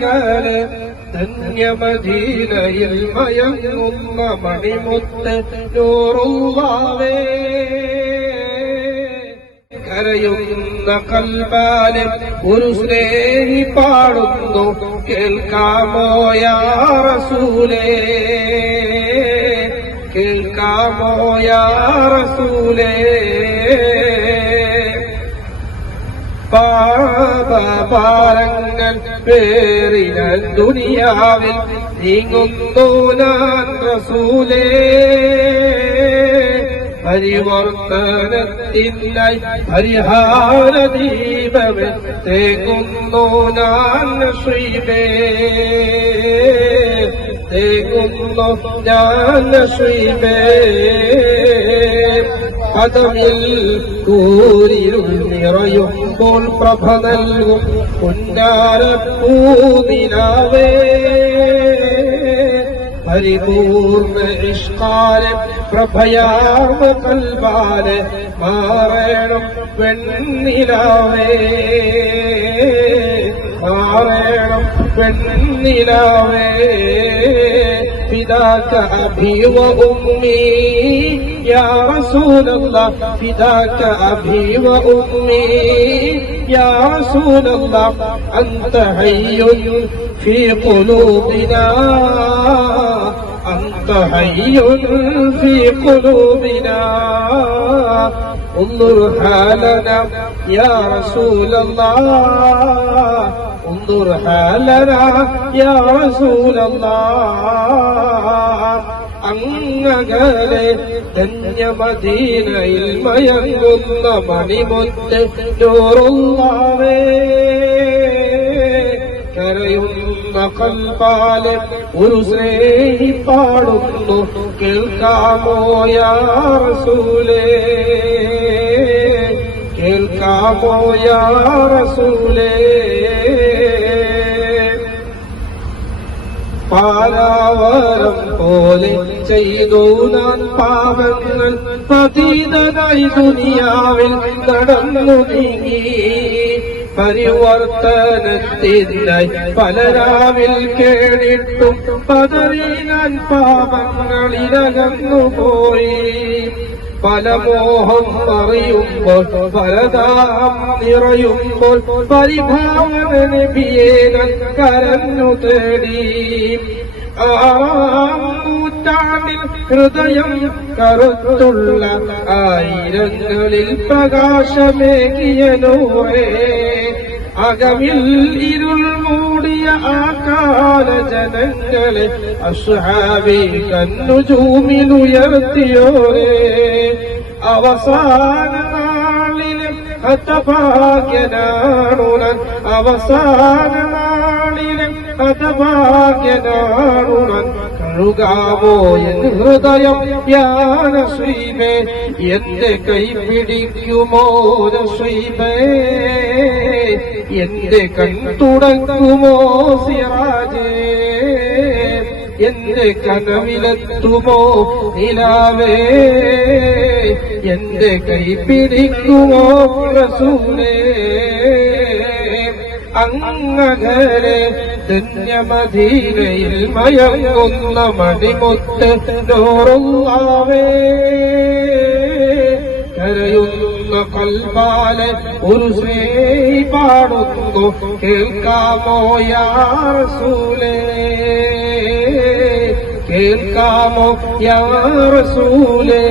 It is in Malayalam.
അങ്ങകലെ ധന്യമദീനയിൽ മയങ്ങുന്ന മണിമുത്ത് നൂറുള്ളാവേ കരയുന്ന കൽബാലെ ഒരു സ്നേഹി പാടുന്നു കേൾക്കാമോ യാ റസൂലേ കേൾക്കാമോ യാ റസൂലേ പാപഭാരങ്ങൾ പേറിന ദുനിയാവിൽ നീങ്ങുന്നു ഞാൻ റസൂലേ പരിവർത്തനത്തിനായി പരിഹാര ദീപമേ തേങ്ങുന്നു ഞാൻ ശ്രീബേ തേങ്ങുന്നു ഞാൻ ശ്രീബേ പദമിൽ കൂരിരുൾ നിറയുമ്പോൾ പ്രഭ നൽകും പുന്നാരപ്പൂനിലാവേ പരിപൂർണ ഇഷ്കാരം പ്രഭയാമ കൽവാര മാറേണം പെണ്ണിലാവേ മാറേണം വെണ്ണിലാവേ. فداك أبي وأمي يا رسول الله فداك أبي وأمي يا رسول الله أنت حي في قلوبنا أنت حي في قلوبنا انظر حالنا يا رسول الله انظر حالنا يا رسول الله അങ്ങകലെ ധന്യമദീനയിൽ മയങ്ങുന്ന മണിമുത്ത് നൂറുള്ളാവേ കരയുന്ന കൽപാലെ ഒരു സ്നേഹി പാടുന്നു കേൾക്കാമോ യാ റസൂലേ കേൾക്കാമോ യാ റസൂലേ. പാലാവരം പോലെ ചെയ്തു നാൻ പാപങ്ങൾ പതീതനായി ദുനിയാവിൽ നടന്നു നീങ്ങി. പരിവർത്തനത്തിനായി പലരാവിൽ കേടിട്ടും പതറി ഞാൻ പാപങ്ങളിലകന്നു പോയി പല മോഹം പറയുമ്പോൾ പലതാം നിറയുമ്പോൾ പരിഭാവന നബിയെ ഞാൻ കരഞ്ഞു തേടി. ആറാം ഹൃദയം കറുത്തുള്ള ആയിരങ്ങളിൽ പ്രകാശമേകിയ നോവേ അകമിൽ ഇരുൾ മൂടിയ ആ കാല ജനങ്ങളെ അസ്ഹാബി കന്നുജൂമിലുയർത്തിയോരേ അവസാന നാളിലെ ഹതഭാഗ്യനാണുനൻ അവസാന നാളിലെ ഹതഭാഗ്യനാണുനൻ കഴുകാവോ എൻ ഹൃദയം യാന ശ്രീമേ എന്റെ കൈ പിടിക്കുമോ ശ്രീമേ എന്റെ കൺ തുടങ്ങുമോ സിറാജേ? എന്റെ കനവിലെത്തുമോ നിലാവേ? എന്റെ കൈ പിടിക്കുമോ റസൂലേ? അങ്ങകലെ ധന്യമദീനയിൽ മയങ്ങുന്ന മണിമുത്ത് നോറുള്ളാവേ കരയുന്ന കൽബാലെ ഒരു പാടുന്നു കേൾക്കാമോ യാസൂലേ കേൾക്കാമോ യാ റസൂലേ